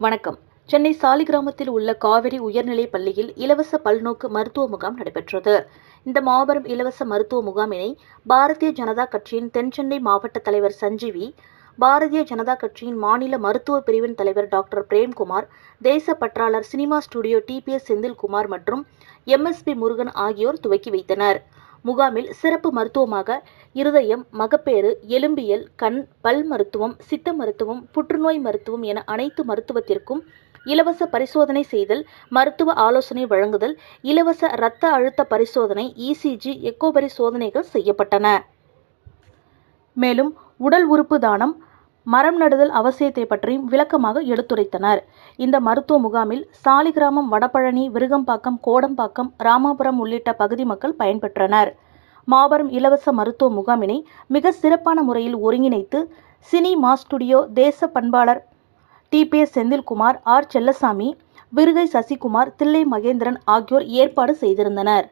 வணக்கம். சென்னை சாலிகிராமத்தில் உள்ள காவிரி உயர்நிலைப் பள்ளியில் இலவச பல்நோக்கு மருத்துவ முகாம் நடைபெற்றது. இந்த மாபெரும் இலவச மருத்துவ முகாமினை பாரதிய ஜனதா கட்சியின் தென்சென்னை மாவட்ட தலைவர் சஞ்சீவி பாரதிய ஜனதா கட்சியின் மாநில மருத்துவ பிரிவின் தலைவர் டாக்டர் பிரேம்குமார் தேச பற்றாளர் cinema studio T P S Senthilkumar மற்றும் எம்எஸ்பி முருகன் ஆகியோர் துவக்கி வைத்தனர். முகாமில் சிறப்பு மருத்துவமாக இருதயம் மகப்பேறு எலும்பியல் கண் பல் மருத்துவம் சித்த மருத்துவம் புற்றுநோய் மருத்துவம் என அனைத்து மருத்துவத்திற்கும் இலவச பரிசோதனை செய்தல் மருத்துவ ஆலோசனை வழங்குதல் இலவச இரத்த அழுத்த பரிசோதனை இசிஜி எக்கோ பரிசோதனைகள் செய்யப்பட்டன. மேலும் உடல் உறுப்பு தானம் மரம் நடுதல் அவசியத்தை பற்றியும் விளக்கமாக எடுத்துரைத்தனர். இந்த மருத்துவ முகாமில் சாலிகிராமம் வடபழனி விருகம்பாக்கம் கோடம்பாக்கம் ராமாபுரம் உள்ளிட்ட பகுதி மக்கள் பயன்பெற்றனர். மாபெரும் இலவச மருத்துவ முகாமினை மிக சிறப்பான முறையில் ஒருங்கிணைத்து சினி மா ஸ்டுடியோ தேச பண்பாளர் டிபிஎஸ் செந்தில்குமார் ஆர் செல்லசாமி விருகை சசிகுமார் தில்லை மகேந்திரன் ஆகியோர் ஏற்பாடு செய்திருந்தனர்.